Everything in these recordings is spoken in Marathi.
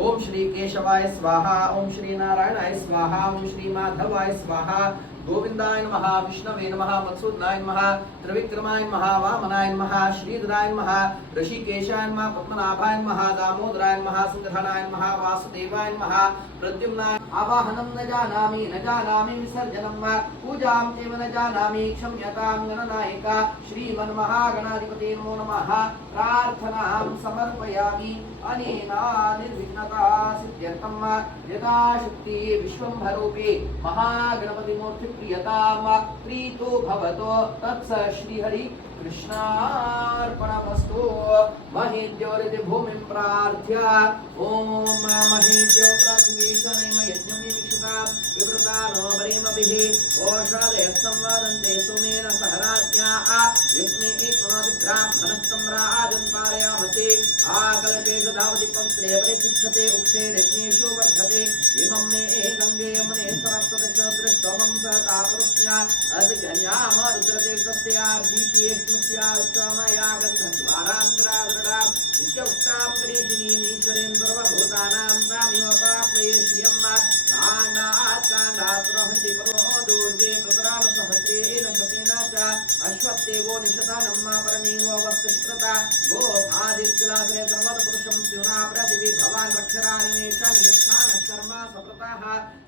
ओम श्री केशवाय स्वाहा, ओम श्री नारायणाय स्वाहा, ओम श्री माधवाय स्वाहा, गोविंदाय नमः, विष्णवे नमः, मत्सूदनाय नमः, त्रिविक्रमाय नमः, वामनाय नमः, श्रीधराय नमः, ऋषिकेशाय नमः, पद्मनाभाय नमः, दामोदराय नमः, सुखधनाय नमः, वासुदेवाय नमः, प्रद्युम्नाय। आवाहनं न जानामि विसर्जनं वा पूजां चैव न जानामि, क्षम्यतां गणनायिका। श्रीमन्महागणाधिपते नमो नमः। प्रार्थनां समर्पयामि। अनेन निर्विघ्नता सिद्ध्यर्थं यथाशक्ति विश्वम्भरूपे महागणपतिमूर्ति प्रियतां प्रीतो भवतो। तत्स श्रीहरि कृष्णार्पणमस्तु। महेद्योरिति भूमिं प्रार्थ्य ओम महेद्यो पृथ्वीशनैम यज्ञं विक्षुतां विवृतानो वरेमभिः ओषधयः संवदन्ते सोमेन सह राज्ञा यस्मै कृणोति ब्राह्मणस्तं राजन् पारयामसे। आकलशेष धावति पवित्रे परिशिक्षते उक्ते रत्नेषु वर्धते। इमं मे गङ्गे यमुने सरस्वतीशोदृष्टमं सहता कृष्ण्या अतिगण्याम रुद्रदेवतस्य आर्धीक्येष्णुस्या उत्तमया गन्धद्वारान्तरादृढां नित्यवष्टां करीशिनीं ईश्वरीं सर्वभूतानां तामिव पाप्मये श्रियं काण्डात् रहन्ति परो दूर्वे प्रतरानुसहस्रेण शतेन च अश्वत्थेवो निशतानं परणीवो वस्तुष्कृता गोभादित्यलासरे सर्वतपुरुषं स्यूना पृथिवी भवान् रक्षरानिमेषानि यच्छानः शर्मा सप्रताः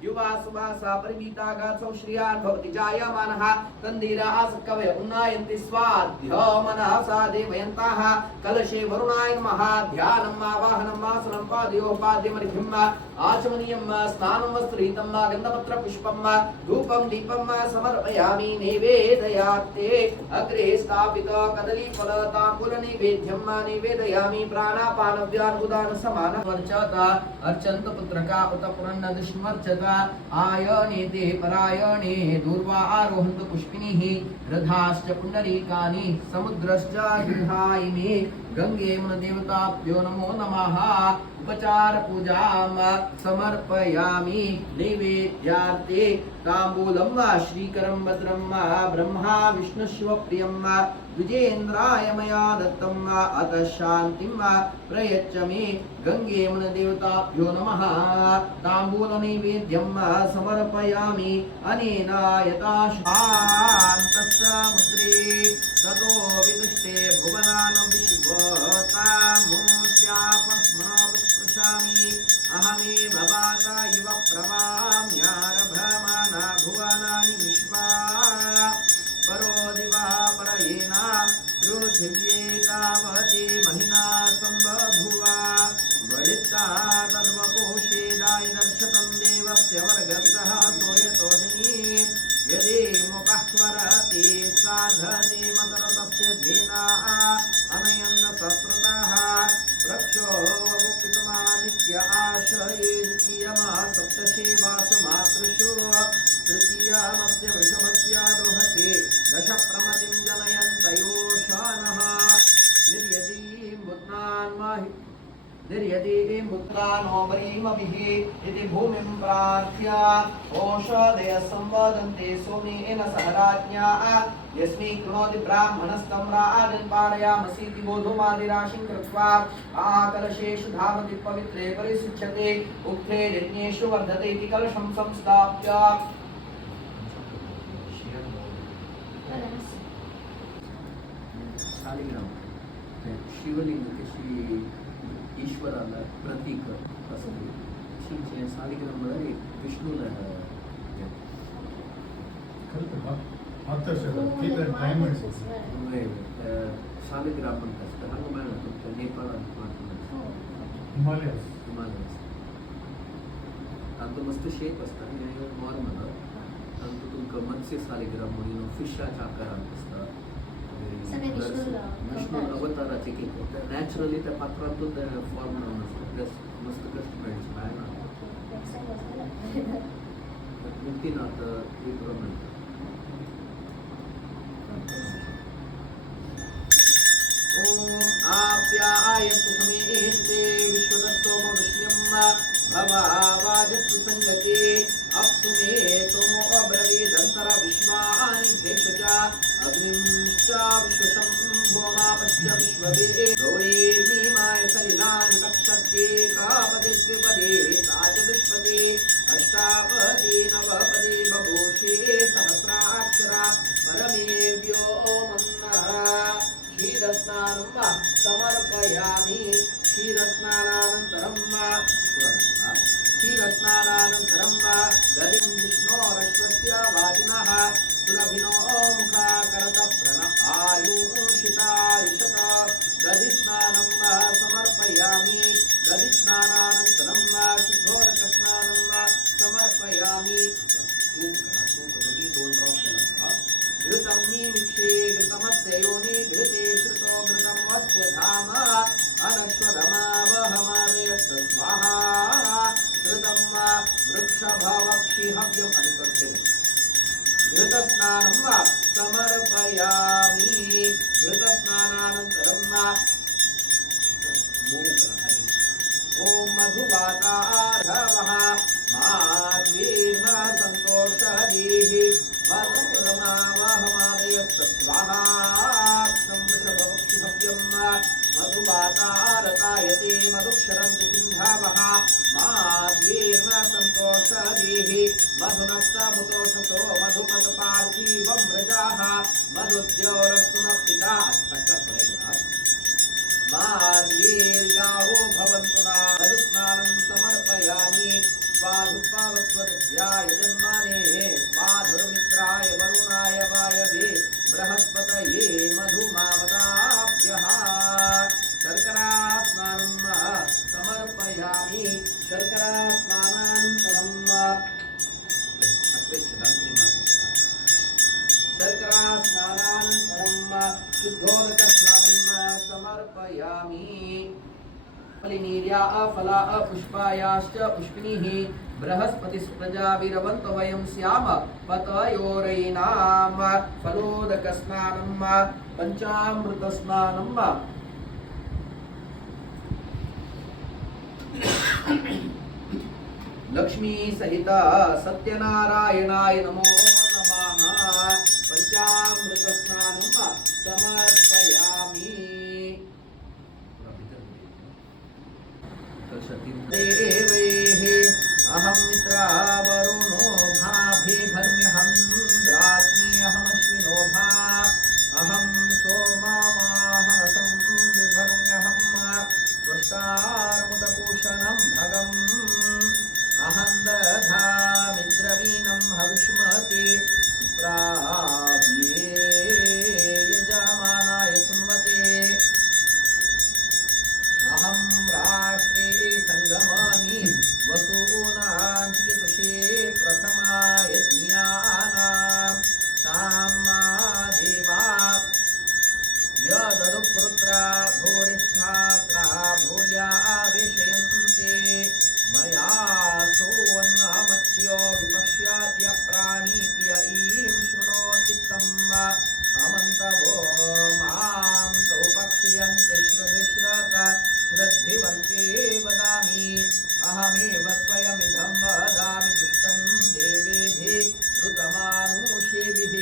युवा सुवासा परिगीता गात्सौ श्रियान् भवति जायमानः तन्दिराः कवय उन्नयन्ति स्वाध्य मनः सा देवयन्ताः। कलशे वरुणाय नमः। ध्यानम् आवाहनम् आसनं पादयोपाद्यमर्घ्यम् आचमनीयं स्नानं वस्त्रीतं गन्धपत्र पुष्पं धूपं दीपं समर्पयामि। निवेदयाते अग्रे स्थापित कदलीफल ताम्बूल नैवेद्यं निवेदयामि। प्राणापानव्यानुदान समान वर्चत अर्चन्त पुत्रका उत पुरन्नदश्मर्चत आयने ते परायणे दूर्वा आरोहन्त पुष्पिनीः रथाश्च पुण्डरीकानि समुद्रश्च गृहायिमे। गंगे मन देवताभ्यो नमो नमः। उपचार पूजां समर्पयामि। नैवेद्यार्थे ताम्बूलं वा श्रीकरं भद्रं ब्रह्मा विष्णुशिवप्रियं द्विजेन्द्राय मया दत्तं अतः शान्तिं प्रयच्छ मे। गंगे मन देवताभ्यो नमः। ताम्बूलनैवेद्यं समर्पयामि। अनेन यथा शान्तसमुद्रे ततो विदुष्टे भुवनान् विश्वतामूर्त्यापस्मृशामि। अहमेव वाता इव प्रवाम्यारभमाना भुवनानि विश्वा परो दिवा परयेन पृथिव्ये तावती महिना सम्बभुवा। वडिता तद्वपोषेदाय दर्शतं देवस्य वर्गतः सोयतोजनी। यदि मुखस्वरति साधति मतरतस्य धेना अनयन्त सत्कृतः वृक्षो वपुपितुमादित्य आश्रये। द्वितीयमा सप्तशेवासु मातृषु तृतीयमस्य वृषभस्य दोहते दश प्रमतिं जनयन्तयोषानः। निर्यदीं पुत्रानो वरीमभिः इति भूमिं प्रार्थ्य ओषधयः संवदन्ते सोमेन सह राज्ञा यस्मै कृणोति ब्राह्मणस्तं राजन् पारयामसीति गोधूमादिराशिं कृत्वा आकलशेषु धावति पवित्रे परिशिच्यते उक्ते यज्ञेषु वर्धते इति कलशं संस्थाप्य शिवलिंग के श्री ईश्वराला प्रतीक असं शिवचे सालिग्राममध्ये विष्णूला सालिग्राम म्हणतात हांगा मेळना नेपाळांत हिमालयस तांचो मस्त शेप आसता नॉर्मल तांचो तुमकां मत्स्य सालिग्राम म्हणून फिशाच्या आकारांत आसता। विष्णू अवताराचे केक नॅचरली त्या पात्रातून फॉर्म जावन आसता मस्त कस्टमाइज भायना मुक्तीनाथ एक प्रमाण। ओम आप्यायस्तु समेते विश्वदस्सोम वृष्ण्यं भवावाजस्तु संगते अप्सु मे सोमो अब्रवीदन्तर विश्वानि भेषजा अग्निं च विश्वशं भोमापश्च विश्ववे गौरी प्रजापति नवपदे बभूषे सहस्राक्षरा परमेभ्यो मन्नः क्षीरस्नानं समर्पयामि क्षीरस्नानानन्तरं दधिं विष्णोरश्वस्य वाजिनः सुरभिनो मुखाकरत प्रण आयुषितारिषत दधिस्नानं समर्पयामि दधिस्नानानन्तरं शुद्धोदकस्नानं समर्पयामि घृतं निमिक्षे घृतमस्य योनि घृते श्रुतो घृतं वस्य धाम अनश्वरमावहमादयस्य स्वाहा घृतं वृक्षभवक्षिहव्यम् अनुकर्ते घृतस्नानं समर्पयामि घृतस्नानानन्तरं ॐ मधुवातारवः माध्वीर्न सन्तोषदीः मधुप्रमावहमादयस्य स्वाहा वृषभवक्षिहव्यम् मधुवातारतायते मधुक्षरन्ति सिंहवः माध्वीर्न सन्तोषदीः मधुनक्तमुतोषसो मधुमतपार्थिवं व्रजाः मधुद्योरस्तु न पिता माध्वीर्गावो भवन्तु न मधुस्नानं समर्पयामि स्वाधुपावस्वद्भ्याय जन्मने स्वाधुर्मित्राय वरुणाय वायवे बृहस्पतये मधुमामदाभ्यः शर्करास्नानं समर्पयामि शर्करास्नानानन्तरं शुद्धोदकस्नानं समर्पयामि फलिनीर्या फला पुष्पायाश्च पुष्पिनीः बृहस्पतिस्प्रजाभिरवन्त वयं स्याम पतयोरयिनां फलोदकस्नानं पञ्चामृतस्नानं लक्ष्मी सहित सत्यनारायणाय नमो नमः पञ्चामृतस्नानं समर्पयामि देवैः अहं मित्रावरुणो भाभिभर्म्यहमिन्द्राग्नि अहमश्विनो भा अहं सोममाहनसं बिभर्म्यहं त्वष्टार्मुदभूषणं भगम् अहं दधामिद्रवीणं हविष्मते सुप्राव्ये यजमानाय सुन्वते अहं राष्ट्रे संगमानि वसूनां चिकितुषे प्रथमाय ज्ञानां तां देवा व्यददु पुत्रा भूरिष्ठात्रा भूल्या वेशयन्ते मया सोऽन्नमत्यो विपश्यात्य प्राणीत्य ईं शृणोति तम् अमन्तवो मां तौ पक्ष्यन्ते श्रुतिश्रत श्रद्धिवन्ते वदामि अहमेव स्वयमिदं वदामि दुष्टं देवेभिः ऋतमानुषेभिः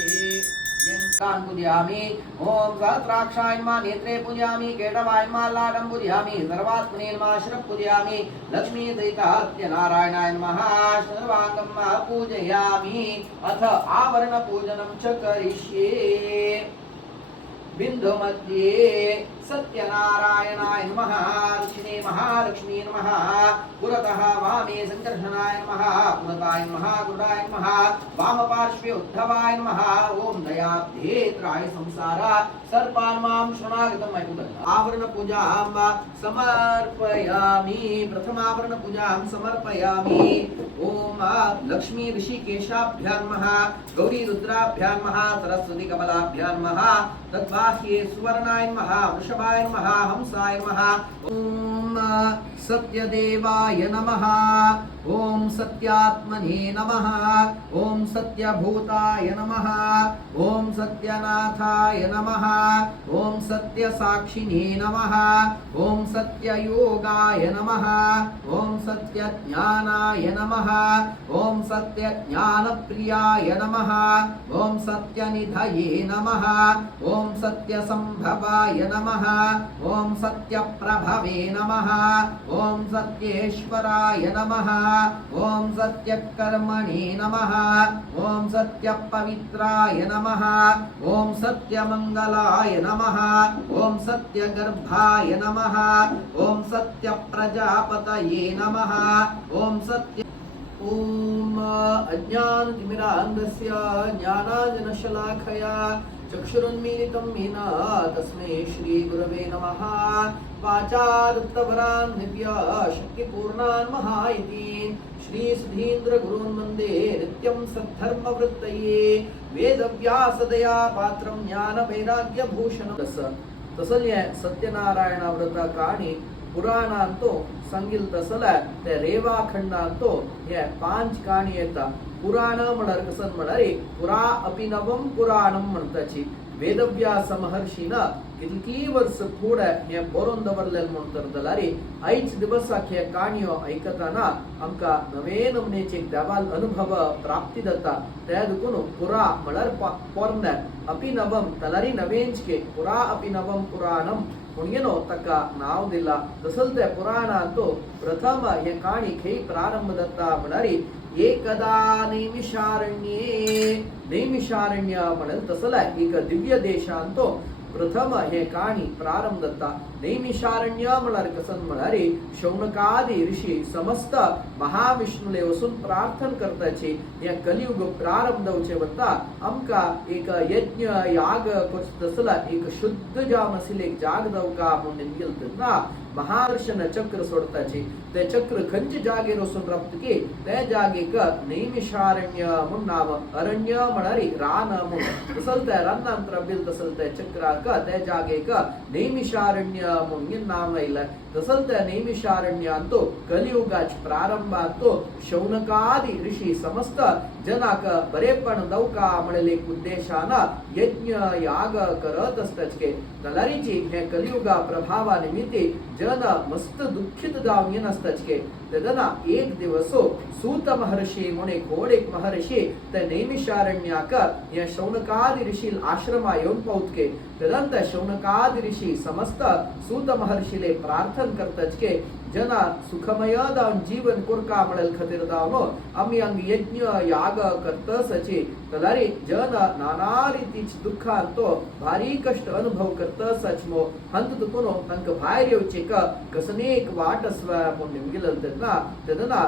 यङ्कान् पूजयामि ॐ सहस्राक्षाय नमः नेत्रे पूजयामि केटवाय नमः लाडं पूजयामि सर्वात्मने नमः शिरः पूजयामि लक्ष्मी सहितात्यनारायणाय नमः सर्वाङ्गं पूजयामि अथ आवरण पूजनं च करिष्ये बिंदु मध्ये सत्यनारायणाय नमः दक्षिणे महालक्ष्मी नमः पुरतः वामे संकर्षणाय नमः पुरताय नमः गुरुडाय नमः वामपार्श्वे उद्धवाय नमः ओम दयाब्धेत्राय संसार सर्पान्मां शरणागतं मयपुदं आवरण पूजां समर्पयामि प्रथमावरण पूजां समर्पयामि ओम लक्ष्मी ऋषिकेशाभ्यां नमः गौरी रुद्राभ्यां नमः सरस्वती कमलाभ्यां नमः तद्बाह्ये सुवर्णाय नमः वृषभाय नमः हंसाय नमः ओम सत्यदेवाय नमः ओम सत्यात्मने नमः ओम सत्यभूताय नमः ओम सत्यनाथाय नमः ओम सत्यसाक्षिणे नमः ओम सत्ययोगाय नमः ओम सत्यज्ञानाय नमः ओम सत्यज्ञानप्रियाय नमः ओम सत्यनिधये नमः ओम सत्यसंभवाय नमः ओम सत्यप्रभवे नमः ओम सत्येश्वराय नमः ओम सत्यकर्मणे नमः ओम सत्यपवित्राय नमः ओम सत्यमंगलाय नमः ओम सत्यगर्भाय नमः ओम सत्यप्रजापतये नमः ओम सत्य ओम अज्ञानतिमिरान्धस्य ज्ञानाञ्जनशलाखया चक्षुरुन्मीलितं येन तस्मै श्रीगुरवे नमः वाचादत्तवरान् दिव्य शक्तिपूर्णान् महायति श्रीसुधीन्द्रगुरून् वन्दे नित्यं सद्धर्मवृत्तये वेदव्यासदया पात्रं ज्ञानवैराग्यभूषणं तसल्य सत्यनारायण व्रत काणी पुराणांतो संगील तसला ते रेवाखंडांतो हे 5 काणी येता पुराण म्हणल्यार कसन म्हणारे पुरा अपिनवम पुराणम म्हणताची वेदव्यास महर्षीन कितकी वर्ष पुढे हे बरोवन दवरलेले म्हणतर दलारी आयच दिवसाक हे काणयो ऐकताना आमका नवे नमनेचे देवाल अनुभव प्राप्ती जाता त्या दुखून पुरा म्हळ्यार पोरणे अपिनवम दलारी नवेंचके पुरा अपिनवम पुराणम पुण्यनो तका नाव दिला तसल ते पुराणांतो प्रथम हे काणी खे प्रारंभ दत्ता म्हणारी एकदा नैमिषारण्य म्हणेल तसला एक दिव्य देशांतो प्रथम हे काणी प्रारंभ दत्ता नैमिषारण्य म्हळ्यार कसन म्हणारे शौनकादी ऋषी समस्त महाविष्णुले वसून प्रार्थना करताचे या कलियुग प्रारंभ दवचे वता आमका एक यज्ञ याग करच तसला एक शुद्ध जावन आशिल्ले एक जाग दवका म्हणून गेलतना महादर्शन चक्र सोडताचे ते चक्र खंच जागेर वसून रप्तके त्या जागेक नैमिषारण्य म्हणून नाव अरण्य म्हणारी रान म्हणून तसल त्या रानांतर बिल तसल त्या चक्राक त्या जागेक नैमिषारण्य म्हणून नाव आयला तसल त्या नैमिषारण्यांतो कलियुगाच प्रारंभांतो शौनकादी ऋषी समस्त जनाक बरेपण दवका म्हणले उद्देशान यज्ञ याग करत असताचके तलारीची हे कलियुगा प्रभावा निमित्ते जन मस्त दुःखित जावन येन असताचके तेदना एक दिवसो सूत महर्षी म्हणे कोड एक महर्षी त्या नैमिषारण्याक या शौनकादी ऋषी आश्रमा येऊन पावतके तदंत शौनकादी ऋषी समस्त सूत महर्षीले प्रार्थना करताचके जना सुखमय दावन जीवन कोरका म्हणेल खातीर दावनो आम्ही अंग यज्ञ याग करतसचे तलारी जन नाना रीतीच दुःखांतो भारी कष्ट अनुभव करतसचमो हंत तुकोनो तंक भायर येवचे कसने एक वाट स्व म्हणून निमगिलतना तदना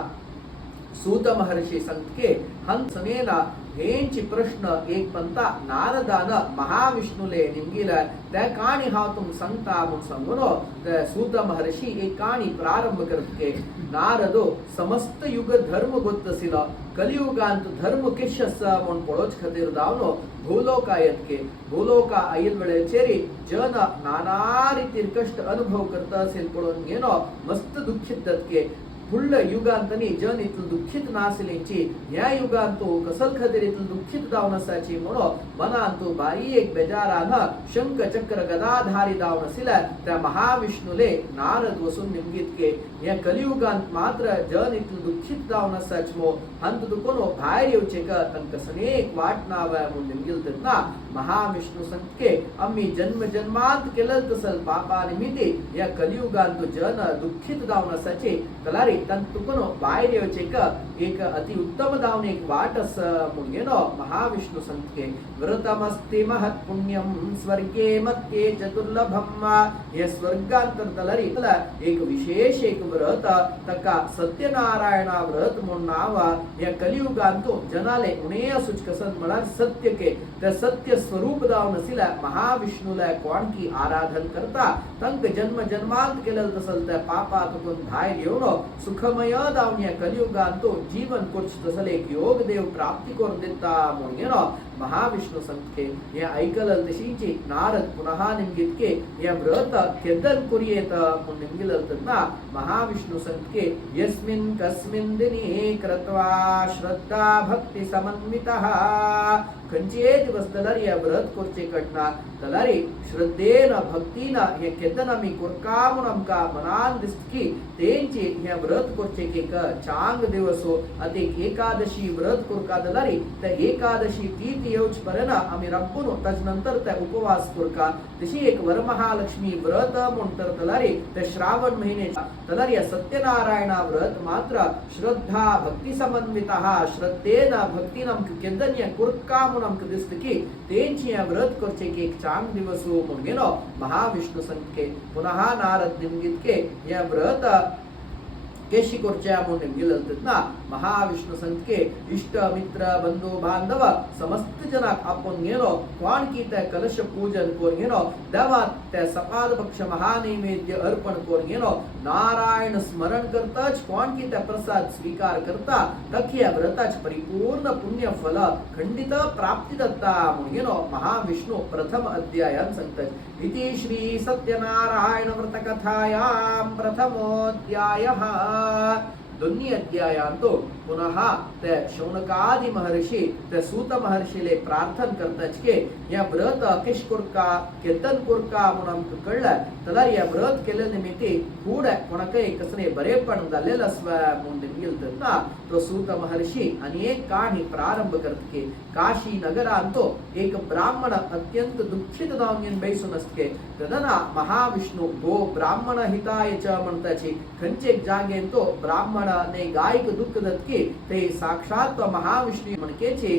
सूत महर्षी संतके हंसनेना हेंची प्रश्न एक पंता नारदान महाविष्णुले निमगिला त्या काणी हाव तुम सांगता म्हणून सांगुनो त्या सूत महर्षी एक काणी प्रारंभ करतके नारदो समस्त युग धर्म गोत्तसिल कलियुगांत धर्म किशस म्हणून पळोच खातीर दावनो भूलोका येतके भूलोका आयल वेळेचेरी जन नाना रीतीर कष्ट अनुभव करता असेल पळोवन घेनो मस्त दुःखित जातके फुडल्या युगांतनी जन इतल दुःखित नासलेची ह्या युगांतो कसल खातीर इतल दुःखित जावन आसाची म्हणून मनांतो बारी एक बेजारान शंख चक्र गदाधारी जावन आशिल्ल्या त्या महाविष्णुले नारद वसून निमगीतके ह्या कलियुगांत मात्र जन इतल दुःखित जावन आसाचमो हंत दुकोनो भायर येवचे का तंकसने एक वाट नाव म्हणून निमगिलतना महाविष्णु संतके आम्ही जन्म जन्मांत केलं तसल पापा निमित्ते या कलियुगांत जन दुःखित जावन आसाचे तलारी तुकोनो बाहेर येवचे का एक अति उत्तम दावन एक वाट अस म्हणून महाविष्णु संतके व्रतमस्ति महत् पुण्यम स्वर्गे मत्ये चतुर्लभम हे स्वर्गांतर तलारी एक विशेष एक व्रत तका सत्यनारायण व्रत म्हणून नाव या कलियुगांतो जनाले उणे असुच कसन म्हळ्यार सत्य के त्या सत्य स्वरूप दावन आशिल्ल्या महाविष्णुला कोणकी आराधन करता तंक जन्म जन्मांत केलेलं तसल त्या पापातून भायर येवन सुखमय दावन या कलियुगांतो जीवन कुछ तसल एक योग देव प्राप्ती करून देता म्हणून महाविष्णु संतके हे ऐकलं तशीची नारद पुनः निमगितके या व्रत केदन कुरियेत म्हणून निमगिलतना महाविष्णु संतके यस्मिन् कस्मिन् दिने कृत्वा श्रद्धा भक्ति समन्वितः खंचे दिवस तलारी या व्रत करचे घटना तलारी श्रद्धेन भक्तीन हे केदन आम्ही कोरका म्हणून आमका मनान दिसकी तेंचे हे व्रत करचे एक चांग दिवसो अते एकादशी व्रत कोरका तलारी त्या एकादशी तीच कार्तिक येऊच पर्यंत आम्ही रब्बून त्याच्यानंतर त्या उपवास करका तशी एक वरमहालक्ष्मी व्रत म्हणतर तलारी त्या श्रावण महिन्याचा तलारी सत्यनारायण व्रत मात्र श्रद्धा भक्ती समन्विता श्रद्धेन भक्ती नमक केदन्य कुर्काम नमक दिसतकी तेंची व्रत करचे की एक चांग दिवस म्हणून गेलो महाविष्णू संख्ये पुनः नारद निमगितके या व्रत केशी कोरच्या म्हणून गेलत ना महाविष्णू संख्ये इष्ट मित्र बंधू बांधव समस्त जनाक आपण गेलो कोण की त्या कलश पूजन कोण गेलो देवात त्या सपाद पक्ष महानैवेद्य अर्पण कोण गेलो नारायण स्मरण करताच कोण की त्या प्रसाद स्वीकार करता तख्या व्रताच परिपूर्ण पुण्य फल खंडित प्राप्ती दत्ता म्हणून गेलो महाविष्णू प्रथम अध्यायात सांगतात इति श्री सत्यनारायण व्रत कथायां प्रथमोध्यायः दोन्ही अध्यायांतो पुनः त्या शौनकादि महर्षी त्या सूत महर्षीले प्रार्थन करताच के या व्रत अकेश कोरका केतन कोरका म्हणून कळलं तर या व्रत केले निमित्ती खूड कोणाकडे कसने बरेपण झालेलं स्व म्हणून गेलत ना तो सूत महर्षी अनेक कहाणी प्रारंभ करते काशी नगरांतो एक ब्राह्मण अत्यंत दुःखित दावून बैसून असते तदना महाविष्णू गो ब्राह्मण हिताय च म्हणताची खंचे जागे तो ब्राह्मण ने गायक दुःख दत्के ते साक्षात महाविष्णू म्हणकेचे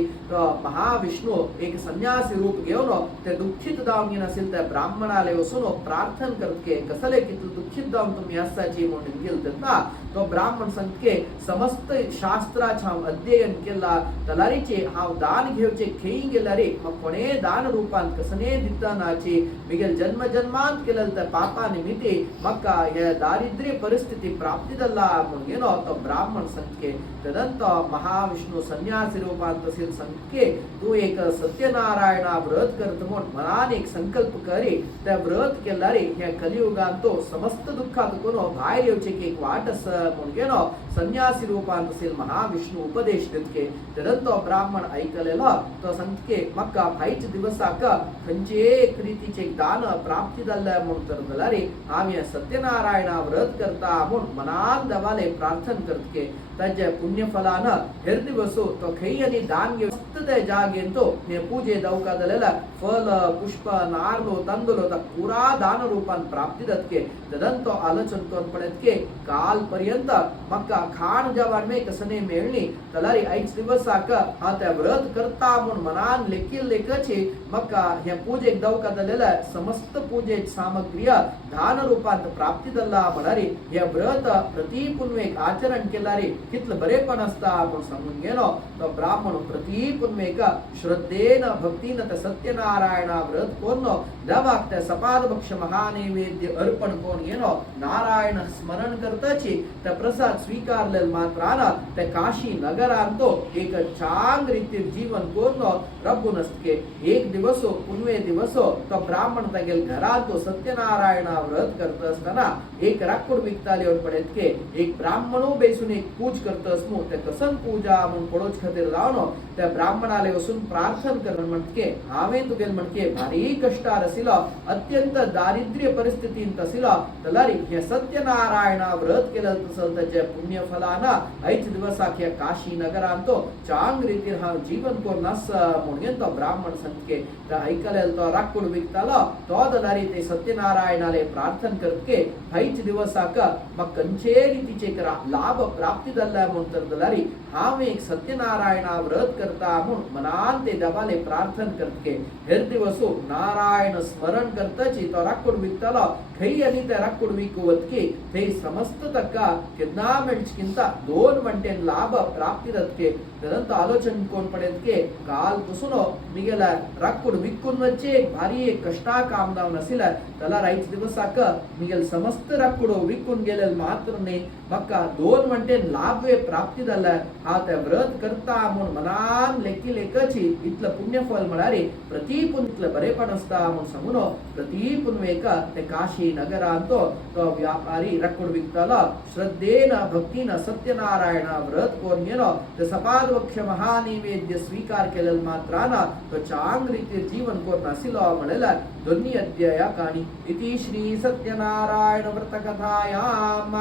महाविष्णू एक संन्यासी रूप घेऊन ते दुःखित दावून असेल त्या ब्राह्मणाले वसून प्रार्थन करतके कसले की तू दुःखित दावून तुम्ही असाची म्हणून गेलत ना तो ब्राह्मण संतके समस्त शास्त्राचा अध्ययन केला तलारीचे हाव दान घेवचे खेई गेला रे मग कोणे दान रूपांत कसने दितानाचे मिगेल जन्म जन्मांत केलेल त्या पापा निमित्ते मग या दारिद्र्य परिस्थिती प्राप्ती दल्ला म्हणून गेलो तो ब्राह्मण संख्ये तदंतर महाविष्णू संन्यासी रूपांत असेल संख्ये तू एक सत्यनारायण व्रत करत म्हणून मनाने एक संकल्प करी त्या व्रत केला रे ह्या कलियुगात तो समस्त दुःखात कोनो बाहेर येऊचे की एक वाटस म्हणून गेलो संन्यासी रूपांत असेल महाविष्णू उपदेश देतके तदंतर ब्राह्मण ऐकलेला तो संख्ये मग भाईच दिवसाक खंचे एक रीतीचे दान प्राप्ती दल्ला म्हणून तर दला रे आम्ही सत्यनारायण व्रत करता म्हणून मनात दवाले प्रार्थन करतके त्याच्या पुण्यफलान हेर दिवसो तो खई आणि दान घेऊ त्या जागेंतो ने पूजे दौका दलेला फल पुष्प नारलो तंदलो तर पुरा दान रूपान प्राप्ती दत्के तदंतो आलोचन करून पडत के काल पर्यंत मक्का खाण जवान में कसने मेळणी तलारी ऐच दिवसाक हा त्या व्रत करता म्हणून मनान लेखील लेखचे मक्का ह्या पूजेक दौका दलेला समस्त पूजे सामग्री दान रूपांत प्राप्ती दल्ला म्हणारी या व्रत प्रतिपुन्वेक आचरण केलारी कितलं बरेपण असता आपण सांगून गेलो तो ब्राह्मण प्रतिपुन्वेक श्रद्धेन भक्तीन त्या सत्यनारायण व्रत कोण देवाक त्या सपाद भक्ष महानैवेद्य अर्पण कोण गेलो नारायण स्मरण करताची त्या प्रसाद स्वीकारलेल मात्रान त्या काशी नगरांतो एक चांग रीती जीवन कोण रब्बून असते एक दिवसो पुन्वे दिवसो तो ब्राह्मण तगेल घरात तो सत्यनारायण व्रत करत असताना एक राखोड विकताले येऊन पडेत के एक ब्राह्मणो बेसून एक पूज करत असमो त्या कसन पूजा म्हणून पडोच खातीर लावनो त्या ब्राह्मणाले वसून प्रार्थन करून म्हणके हावें तुगेल म्हणके भारी कष्टार असिलो अत्यंत दारिद्र्य परिस्थितींत असिलो तलारी हे सत्यनारायण व्रत केलं तसल त्याच्या पुण्य फलाना ऐच दिवसाक या काशी नगरांतो चांग रीतीर हा जीवन को नस म्हणून तो ब्राह्मण संतके त्या ऐकलेल तो राखोड विकतालो तो दलारी ते सत्यनारायणाले प्रार्थन करतके ऐच दिवसाक मग कंचे रीतीचे लाभ प्राप्ती दल्ला म्हणून तर दलारी हा मी एक सत्यनारायण व्रत करता म्हणून मनान ते दबाले प्रार्थन करतके हेर दिवसो नारायण स्मरण करताची तो राखोड विकतालो खई आणि त्या राखोड विकवतके ते समस्त तक्का कितना मिळचकिंत दोन म्हणते लाभ प्राप्ती दत्के तदंतर आलोचन कोण पडेत के काल पुसून मिगेला राखोड विकून वच्चे एक भारी एक कष्टा कामदाव नसिला त्याला राईच दिवसाक मिगेल समस्त राखोड विकून गेलेल मात्र ने मक्का दोन म्हणते लाभ वे प्राप्ती झाला हा त्या व्रत करता म्हणून मनान लेखी लेखची इथलं पुण्यफल म्हणारे प्रतिपुन्तलं बरेपण असता म्हणून सांगून प्रतिपुन्वेक ते काशी नगरांतो तो व्यापारी राखोड विकताला श्रद्धेन भक्तीन सत्यनारायण व्रत कोण गेलो ते सपाद वक्ष महानैवेद्य स्वीकार केलेल मात्राना तो चांग रीती जीवन कोण नसिलो म्हणेला दोन्ही अध्याया काणी इति श्री सत्यनारायण व्रत कथायाम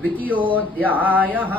द्वितीयोऽध्यायः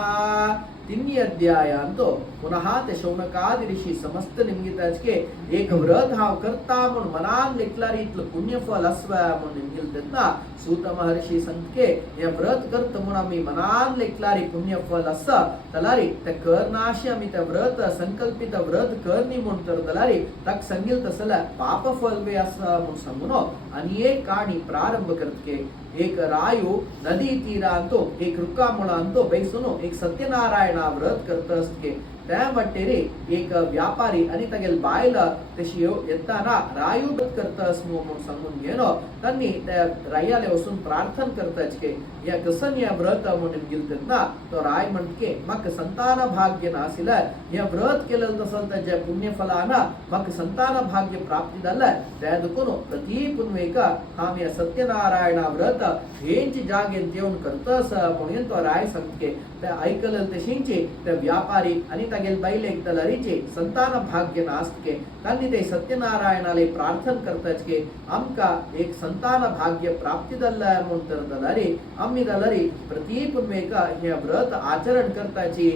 तिन्ही अध्यायांत पुनः ते शौनकादि ऋषी समस्त निमगिताचके एक व्रत हाव करता म्हणून मनान लेखलारी इतलं पुण्यफल अस्व म्हणून निमगिलतेत ना सूत महर्षी संतके या व्रत करत म्हणून आम्ही मनान लेखलारी पुण्यफल असं तलारी त्या करनाशी आम्ही त्या व्रत संकल्पित व्रत करणी म्हणून तर तलारी तक संगिल तसला पापफल वे असं म्हणून सांगून आणि एक कहाणी प्रारंभ करतके एक रायू नदी तीरांतो एक रुक्कामुळांतो बैसून एक सत्यनारायण व्रत करत असते त्या वाटेरे एक व्यापारी आणि तगेल बायला तशी येताना रायू व्रत करत असमो म्हणून सांगून घेनो त्यांनी त्या रायाले वसून प्रार्थना करताच के या कसन या व्रत म्हणून गेलत ना तो राय म्हणके मग संतान भाग्य नासिला या व्रत केलं तसं त्याच्या पुण्यफलाना मग संतान भाग्य प्राप्ती झालं त्या दुखून प्रति पुनवेका हा मी सत्यनारायण व्रत हेंची जागेन देऊन करतस म्हणून तो राय सांगते त्या ऐकलं तशींचे त्या व्यापारी आणि तगेल बैल एक तलरीचे संतान भाग्य नास्तके त्यांनी ते सत्यनारायणाले प्रार्थना करताच के आमका एक संतान भाग्य प्राप्ती दल्ला म्हणून तर दलारी आम्ही दलारी प्रति पुनवेका हे व्रत आचरण करताची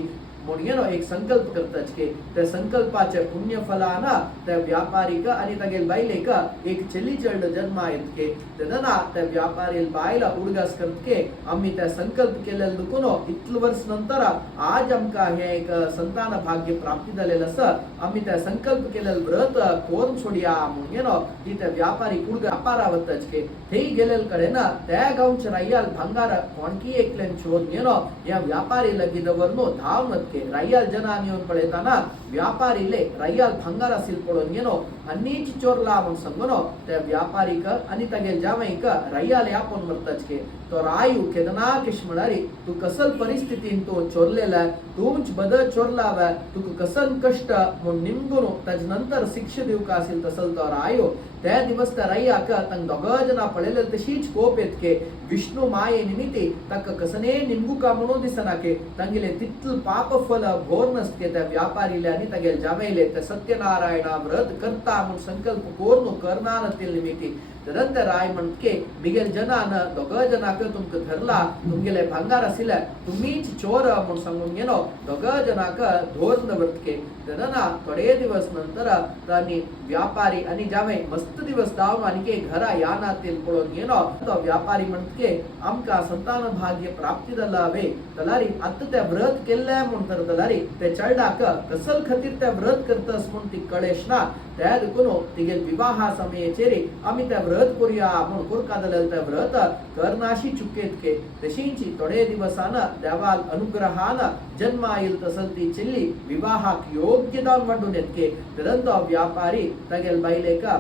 म्हणून एक संकल्प करताच के त्या संकल्पाच्या पुण्यफलाना त्या व्यापारीका आणि तगेल बायलेका एक चली चढ जन्म आहेत के तदना त्या व्यापारी बायला उडगास करत के आम्ही त्या संकल्प केलेलं दुखूनो इतल वर्ष नंतर आज आमका हे एक संतान भाग्य प्राप्ती झालेलं असं आम्ही त्या संकल्प केलेलं व्रत कोण सोडिया म्हणून ती त्या व्यापारी कुड व्यापारावतच के तेही गेलेल कडे ना त्या गावच्या रायाल भंगार कोणकी एकल्यान शोध घेनो या व्यापारी लगिदवरनो धावनत रायाल जनान येऊन पळताना व्यापारीले रायाल भंगार असेल पडून घेनो अन्नीच चोरला म्हणून सांगून त्या व्यापारीक आणि तगेल जावईक रायाल आपण मरताच के तो रायू केदना किश म्हणारी तू कसल परिस्थितीन तो चोरलेला तूच बद चोरलावा तू कसन कष्ट म्हणून निमगुन त्याच्यानंतर शिक्षा देऊ का असेल तसल तो रायू त्या दिवस त्या रायाक तंग दोघ जना पळेले तशीच कोप येत के विष्णू माये निमित्ती तक कसने निमगु का म्हणून दिसना के तंगिले तितल पाप फल भोर नसते त्या व्यापारीले आणि तगेल जावईले त्या सत्यनारायण व्रत करता म्हणून संकल्प कोरनो करणार तील निमित्ती तदंतर राय म्हणके बिगेल जनान दोघ जनाक तुमक धरला तुमगेले भंगार असिला तुम्हीच चोर म्हणून सांगून घेनो दोघ जनाक धोरण वर्तके तदना थोडे दिवस नंतर त्यांनी व्यापारी आणि जावई मस्त दिवस दावून आणि के घरा यानातील पळून घेनो तो व्यापारी म्हणके आमका संतान भाग्य प्राप्ती दलावे तलारी आता त्या व्रत केल्या म्हणून तर तलारी ते चढाक कसल खतीर त्या व्रत करतस म्हणून ती कळेश ना त्या दुखून तिगेल विवाहा समयेचेरी आम्ही त्या व्रत करूया म्हणून कोरका दलल त्या व्रत करनाशी चुकेत के तशींची थोडे दिवसान देवाल अनुग्रहान जन्मा येईल तसल ती चिल्ली विवाहाक योग्य दान वाटून येत के तदंत व्यापारी तगेल बाईले का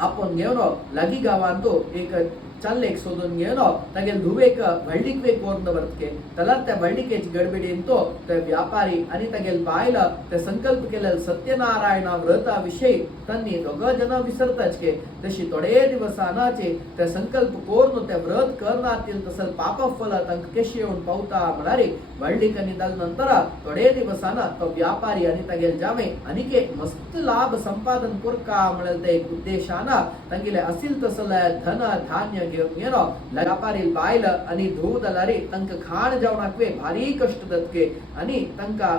आपण घेऊन लगी गावांतो एक चालले एक शोधून घेनो तगेल धुवेक भल्डिक वे कोर्न वर्तके तला त्या भल्डिकेची गडबडीन तो त्या व्यापारी आणि तगेल बायला त्या संकल्प केलेलं सत्यनारायण व्रताविषयी त्यांनी दोघ जण विसरताच के तशी थोडे दिवसानाचे त्या संकल्प कोर्न त्या व्रत करणातील तसल पाप फल तंक केशी येऊन पावता म्हणारे भल्डिक आणि दल नंतर थोडे दिवसाना तो व्यापारी आणि तगेल जामे अनिके मस्त लाभ संपादन कोरका म्हणल ते एक उद्देशाना तंगिले असिल तसल धन धान्य घेऊन येनो व्यापारी बायल आणि धूदलारी तंक खाण जावनाकवे भारी कष्ट दत्के आणि तंका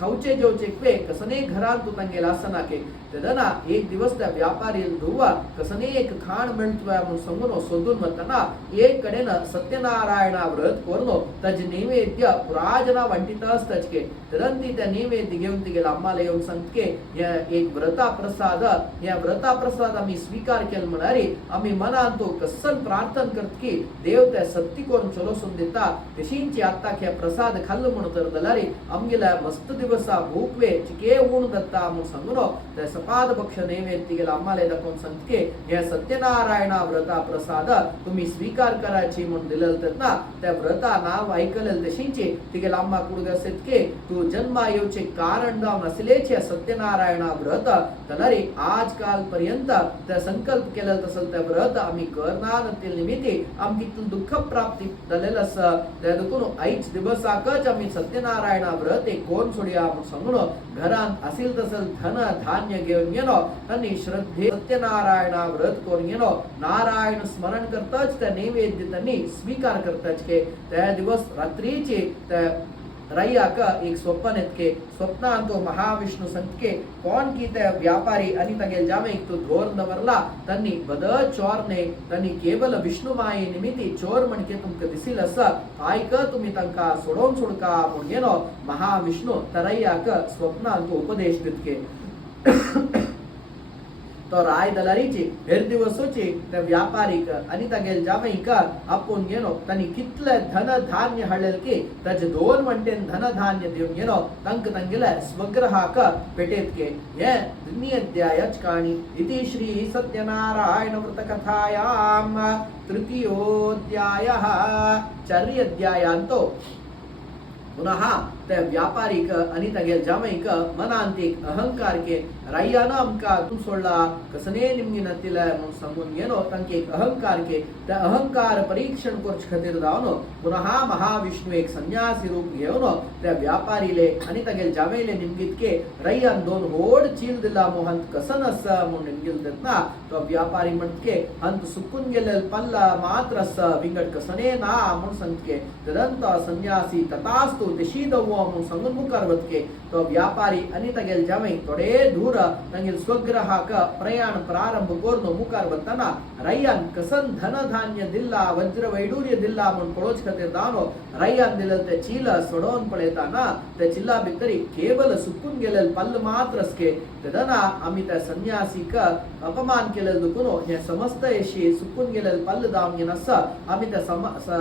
खाऊचे जेवचे क्वे कसने घरात तू तंगेला असना के तदना एक दिवस त्या व्यापारी धुवा कसने एक खाण मिळतोय म्हणून सांगून शोधून म्हणताना एक कडेन सत्यनारायण व्रत करनो तज नैवेद्य पुराजना वंटित असतच के तदंती त्या नैवेद्य घेऊन ती गेला आम्हाला येऊन सांगते या एक व्रता प्रसाद या व्रता प्रसाद आम्ही स्वीकार केला म्हणारी आम्ही मनात तो कसन प्रार्थना करत की देव त्या सत्ती करून चलोसून देता तशींची आता ख्या प्रसाद खाल्लं म्हणून तर दलारी आमगेला मस्त दिवसा भूकवे चिके ऊन दत्ता म्हणून सांगून त्या सपाद भक्ष नैवेद्य गेला आम्हाला दाखवून सांगते या सत्यनारायण व्रता प्रसाद तुम्ही स्वीकार करायची म्हणून दिलेलं तर ना त्या व्रता नाव ऐकलेलं तशींचे ती गेला आम्हा कुडगसेत के तू जन्मा येऊचे कारण दाव नसलेचे सत्यनारायण व्रत तलारी आजकाल पर्यंत त्या संकल्प केलेलं तसल त्या व्रत आम्ही करणार निमित्ती आमची दुःख प्राप्ती झालेलं असं त्या दुखून आईच दिवसाकच आम्ही सत्यनारायण व्रत एक कोण सोडिया म्हणून सांगून घरात असेल तसल धन धान्य घेऊन येनो आणि श्रद्धे सत्यनारायण व्रत करून येनो नारायण स्मरण करताच त्या नैवेद्य त्यांनी स्वीकार करताच के त्या दिवस रात्रीचे त्या रैयाक एक स्वप्न के स्वप्न तो महाविष्णु संतके कौन कीते व्यापारी आणि तगेल जामे एक तो धोर नवरला तन्नी बद चोरने तन्नी केवल विष्णु माये निमित्ती चोर म्हणके तुमक दिसिल अस आयक तुम्ही तंका सोडोन सोडका म्हणून महाविष्णु तरैयाक स्वप्न तो उपदेश दितके तो राय दलारीची हेर दिवसोची त्या व्यापारीक आणि तगेल जावईक आपून गेनो तनी कितले धन धान्य हळेल की तज दोन म्हणटेन धन धान्य देऊन गेनो तंक तंगिले स्वग्रहाक पेटेत के ये द्वितीयाच काणी इति श्री सत्यनारायण व्रत कथायाम तृतीयोध्यायः चर्याध्यायांतो पुनः त्या व्यापारीक आणि तगेल जामईक मनांतिक अहंकार के राय्यानं आमका तू सोडला कसने निमगी नतिला म्हणून सांगून गेलो तंके एक अहंकार के त्या अहंकार परीक्षण कोर्च खातीर जावन पुनः महाविष्णू एक संन्यासी रूप घेवन त्या व्यापारीले आणि तगेल जामेले निमगीत के राय्यान दोन होड चील दिला मोहंत कसन अस म्हणून निमगील देतना तो व्यापारी म्हणके हंत सुकून गेलेल पल्ला मात्र अस विंगड कसने ना म्हणून सांगके तदंत संन्यासी तथास्तु देशीदव म्हणून सांगून मुखारवत के तो व्यापारी आणि तगेल जामई थोडे दूर तंगिल स्वग्रहाक प्रयाण प्रारंभ कोरनो मुखार वतना रैयान कसन धन धान्य दिल्ला वज्र वैडूर्य दिल्ला म्हणून पळोच खातीर दानो रैयान दिलेल ते चील सोडोन पळयताना त्या चिल्ला भितरी केवल सुकून गेलेल पल्ल मात्रच के तदना आम्ही त्या संन्यासीक अपमान केलेल दुकुनो हे समस्त येशी सुकून गेलेल पल्ल दाम येनस आम्ही त्या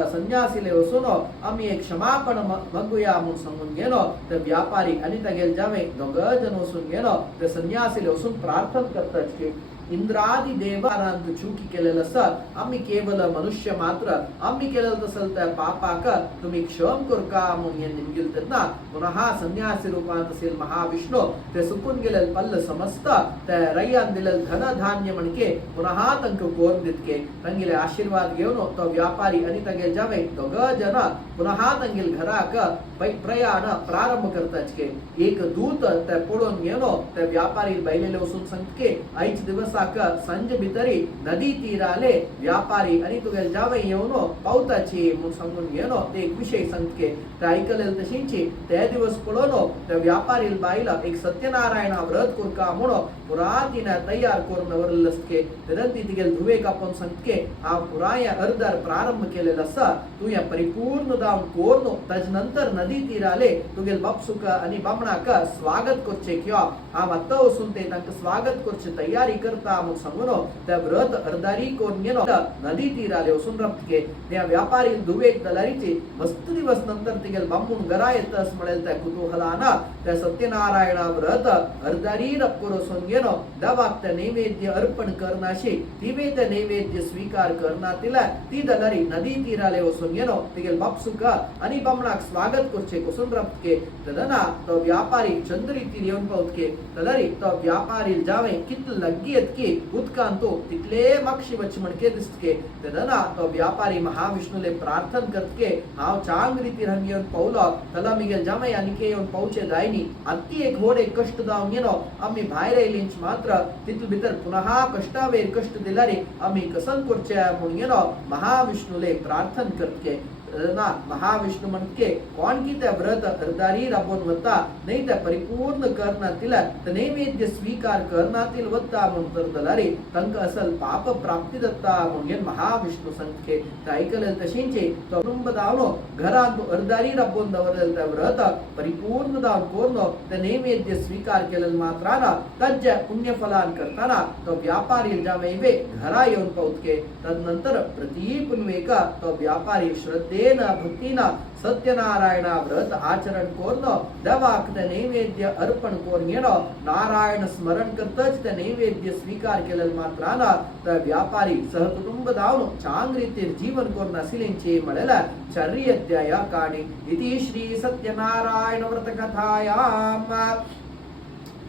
संन्यासीले वसुनो आम्ही एक क्षमापण मागूया म्हणून सांगून गेलो त्या व्यापारी आणि तगेल जावे दोघ जण वसून गेलो त्या संन्यासीले वसून प्रार्थना करतात की इंद्रादी देवारांत चुकी केलेलं सर आम्ही केवल मनुष्य मात्र आम्ही केलेलं तसल त्या पापाक तुम्ही क्षम करका म्हणून निमगिल ना पुनः संन्यासी रूपांत असेल महाविष्णू ते सुकून गेलेल पल्ल समस्त त्या रैयान दिलेल धन धान्य म्हणके पुनः तंक कोर दितके तंगिले आशीर्वाद घेऊन तो व्यापारी आणि तगेल जावे दोघ जन पुनः तंगिल घराक प्रयाण प्रारंभ करतात के एक दूत त्या पळून गेलो त्या व्यापारी बैलेले वसून सांगके आईच दिवस संज भितरी नदी तीराले व्यापारी आणि तुगेल जावे येऊनो पावताची म्हणून सांगून गेलो ते एक विषय सांगके ते ऐकलेल तशींची त्या दिवस पळोनो त्या व्यापारी बाईला एक सत्यनारायण व्रत कोरका म्हणून पुरातीने तयार करून वरलसके तदंती तिगेल धुवे कापून सांगके हा पुराया अर्धर प्रारंभ केलेला असा तू या परिपूर्ण दाम कोरनो तजनंतर नदी तीराले तुगेल बापसुक आणि बामणाक स्वागत करचे किंवा हा मत्त वसून ते तंक स्वागत करचे तयारी करता म्हणून सांगून त्या व्रत अर्धारी कोण गेलो नदी तीराले वसून रप्तके त्या व्यापारी दुवेक दलारीचे मस्त दिवस नंतर तिगेल बांबून गरा येतस मिळेल त्या कुतूहलाना त्या सत्यनारायण व्रत अर्धारी रप्कोर वसून गेलो दवाक त्या नैवेद्य अर्पण करनाशी तिवे त्या नैवेद्य स्वीकार करनातील ती दलारी नदी तीराले वसून गेलो तिगेल बापसुक आणि बामणाक स्वागत करचे वसून रप्तके तदना तो व्यापारी चंद्री तीर येऊन पावतके तदरी तो व्यापारी जावे कित लग्गियत की उदकांतो तिकले मक्षी वच म्हणके दिसतके तदना तो व्यापारी महाविष्णूले प्रार्थना करतके हाव चांग रीती रंग येऊन पावलो तला मिगेल जामे यानिके येऊन पावचे जायनी अति एक होड एक कष्ट दाव गेलो आम्ही बाहेर येलिंच मात्र तिथल भीतर पुनः कष्टावेर कष्ट दिलारी आम्ही कसन करचे म्हणून गेलो महाविष्णूले प्रार्थना करतके ना महाविष्णू म्हणके कोण की त्या व्रत अर्धारी राबवून वता नाही त्या परिपूर्ण करणातील तर नैवेद्य स्वीकार करणातील वता म्हणून तर दलारी तंक असल पाप प्राप्ती दत्ता म्हणून महाविष्णू संख्ये ऐकले तशींचे कुटुंब दावनो घरात अर्धारी राबवून दवरल त्या व्रत परिपूर्ण दाव कोरनो त्या नैवेद्य स्वीकार केलेल मात्राना तज्ज पुण्यफलान करताना तो व्यापारी जावे घरा येऊन पावतके तदनंतर प्रति पुण्यवेका तो व्यापारी श्रद्धे भक्तीना सत्यनारायण व्रत आचरण कोरनो दवाक त्या नैवेद्य अर्पण कोर घेणो नारायण स्मरण करतच त्या नैवेद्य स्वीकार केलेल मात्राना त्या व्यापारी सहकुटुंब दावनो चांग रीतीर जीवन कोरना सिलेंचे मळेला चर्याध्याय काणी इति श्री सत्यनारायण व्रत कथायाम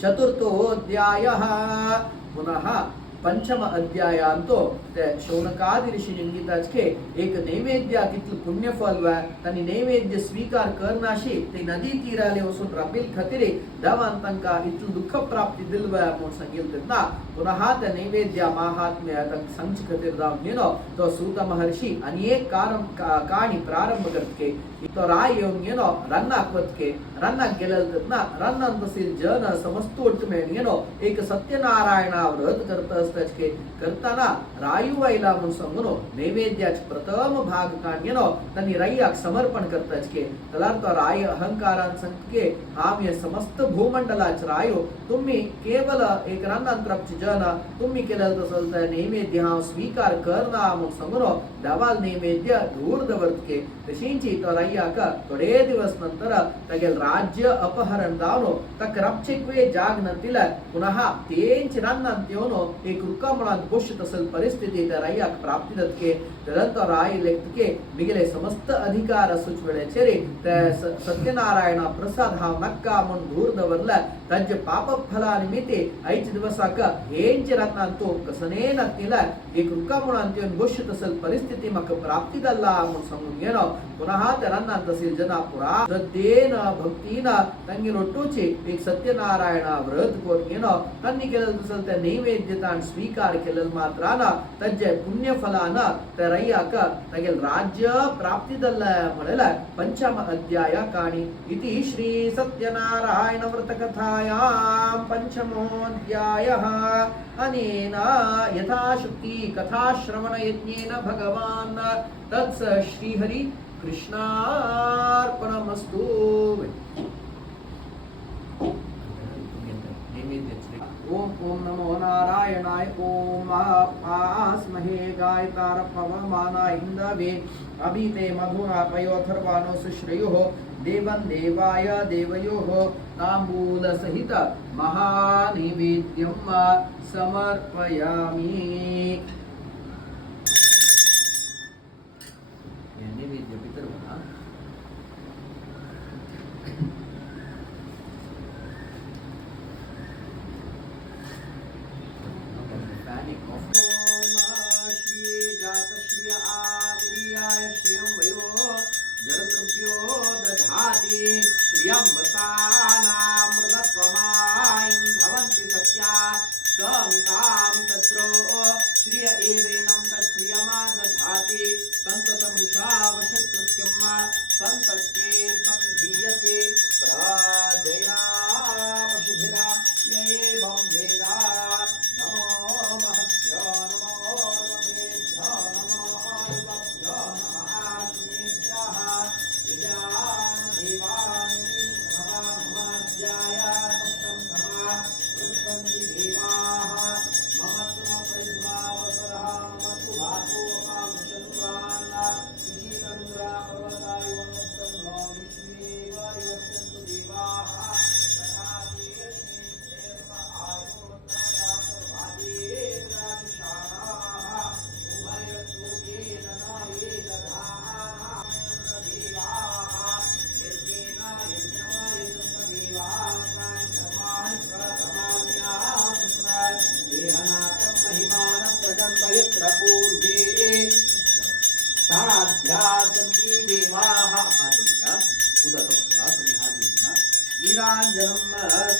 चतुर्थोऽध्यायः पुनः पंचम अध्यायांतो ते शौनकादि ऋषि निंगिताचके एक नैवेद्य कितल पुण्य फल व तनी नैवेद्य स्वीकार करनाशी ते नदी तीराले वसून रबिल खतिरे दवांतंका इतल दुःख प्राप्ति दिलव मोड संगिलतना पुनः ते नैवेद्य महात्म्य तंक संच खतिरदाम नेनो तो सूत महर्षि अनेक काणी प्रारंभ करतके तो राय येनो रन्ना क्वतके रन्ना गेलतना रन्ना तसिल जन समस्त ಒಟ್ಟುಮೇನೇನೋ ಏಕ ಸತ್ಯನಾರಾಯಣ ವ್ರತ करतसतचके करताना रायुवाईला म्हणून सांगून नैवेद्याच प्रथम भाग काढणेनो त्यांनी रायाक समर्पण करतचके तलार तो राय अहंकारान संके आम्ही समस्त भूमंडलाच रायो तुम्ही केवल एक रन्नांतरपच जन तुम्ही केलं तसल तर नैवेद्य हा स्वीकार करना म्हणून सांगून दवाल नैवेद्य दूर दवरतके तशींची तो रायाक थोडे दिवस नंतर तगेल राज्य अपहरण दावनो तक रपचिकवे जाग नंतिला पुनः तेंच रन्नंत्योनो एक रुकामणात गोष्ट असल परिस्थिती त्या रायाक प्राप्ती दत्के तदंत राय लेखके मिगले समस्त अधिकार सुचवेळेचेरे त्या सत्यनारायण प्रसाद हा नक्का म्हणून दूर दवरला तज्ज पाप फला निमित्ते ऐच दिवसाक हेंच रन्नंतो कसने नत्तिला एक रुकामणांत्योन गोष्ट असल परिस्थिती मक प्राप्ती दल्ला म्हणून सांगून घेनो पुनः त्या रन्नंत असेल जना पुरा श्रद्धेन भक्तीन तंगी रोटूचे एक सत्यनारायण व्रत कोण घेनो तन्नी केलं तसल त्या नैवेद्यतान स्वीकार केलं मात्राना तज्जे पुण्य फलान त्या रैयाक तगेल राज्य प्राप्ती दल्ल म्हणला पंचम अध्याय काणी इति श्री सत्यनारायण व्रत कथायां पंचमोऽध्यायः अनेन यथाशक्ति कथा श्रवण यज्ञेन भगवान् तत्स श्रीहरि कृष्णार्पणमस्तु। ओम ओम नमो नारायणाय ओम आस्महे गायतार पवमाना इंदवे अभिते मधुना पयोथर्वानो सुश्रयोः देवं देवाय देवयोः ताम्बूल सहित महानैवेद्यं समर्पयामि। नैवेद्य पितृभ्यः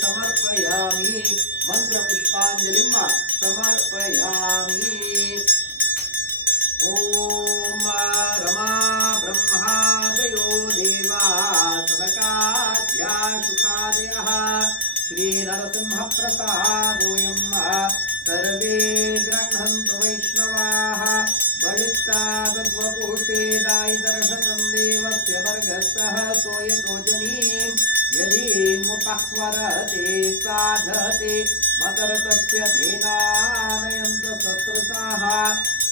समर्पयामि मंत्र पुष्पांजलिं समर्पयामि। ओम रमा ब्रह्मादयो देवा सनकाद्या सुखादयः श्री नरसिंह प्रसादोऽयं सर्वे गृह्णन्तु वैष्णवाः बलिष्ठादद्वपुषे दायिदर्शनं देवस्य वर्गस्तः सोयतो जनीं यदीमुपह्वरते साधते मतरतस्य धेनानयन्त सस्रताः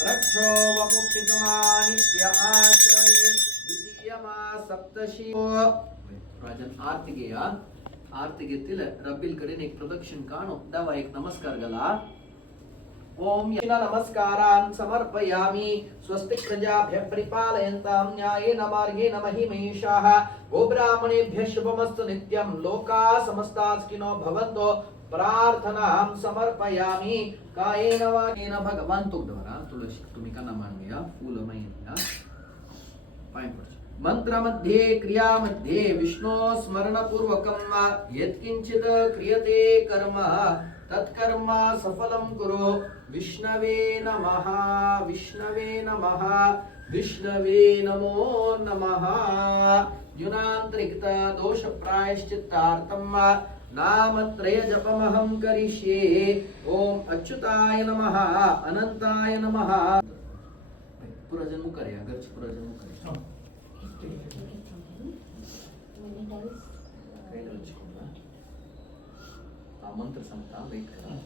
रक्षोवमुक्तितमानित्य आश्रये द्वितीयमा सप्तशिवो। राजन आरतीतील रब्बिल कडेन एक प्रदक्षिण काढो दावा एक नमस्कार गला। ओम नमस्कारान् समर्पयामि स्वस्ति प्रजाभ्यः परिपालयन्तां न्यायेन मार्गेण महिमैषाः गोब्राह्मणेभ्यः शुभमस्तु नित्यं लोकाः समस्ताः सुखिनो भवन्तु प्रार्थनां समर्पयामि कायेन वाचेन भगवान तो द्वारा तुळशी तुम्ही का मानूया फूल महिना पाय पडचे मंत्र मध्ये क्रिया मध्ये विष्णु स्मरण पूर्वकम वा यत्किंचित क्रियते कर्म तत्कर्म सफलं कुरु विष्णवे नमः विष्णवे नमः विष्णवे नमो नमः युनांतरिक्त दोष प्रायश्चित्तार्थम नामत्रय जपमहं करिष्ये ओम अच्युताय नमः अनंताय नमः पुराजन्म करूया घरचे पुराजन्म करूया मंत्र सांगता वेट करा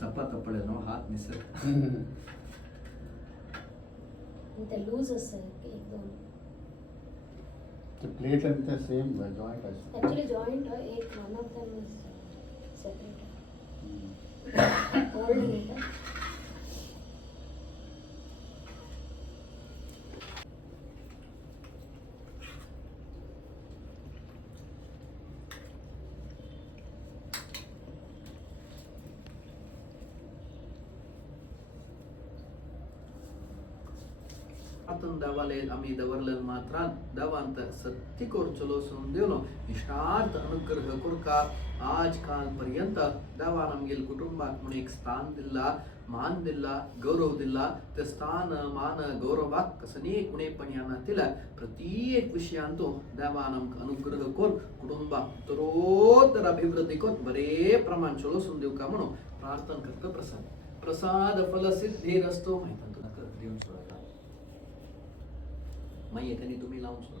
सपात पडेल हात निसर्ग ते लूज असेल एकदम The plate and the same joint as actually joint एक one of them is separate old meter आपण दवाले आम्ही दवरलं मात्र दवांत सत्य कोर चलो सुन देवलो इष्टार्थ अनुग्रह कुरका आज काल पर्यंत दवा नमगेल कुटुंबात म्हणून एक स्थान दिला मान दिला गौरव दिला ते स्थान मान गौरवाक कसने कुणेपण यानातील प्रत्येक विषयांतो देवा नमक अनुग्रह कोर कुटुंबा उत्तरोत्तर अभिवृद्धी कोर बरे प्रमाण चलो सुन देव का म्हणून प्रार्थना करतो प्रसाद फल सिद्धी रस्तो माहिती तुला कर देऊन सोडा माई एकाने तुम्ही लावून सोड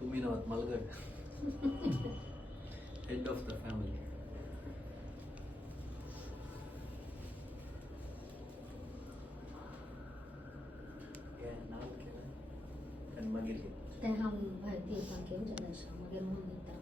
तुम्ही नव्हत मलगड हेड ऑफ द फॅमिली नाव केलं आणि मग गेले ते हम भारतीय पाकेव जनाशा मगे म्हणून देता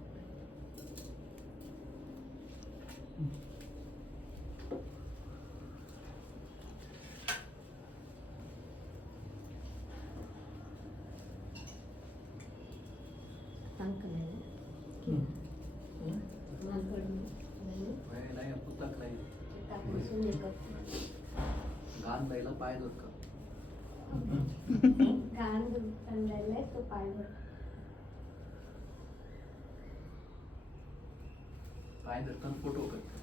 घाण बाईला पाय धुत का तो पाय धरताना फोटो कर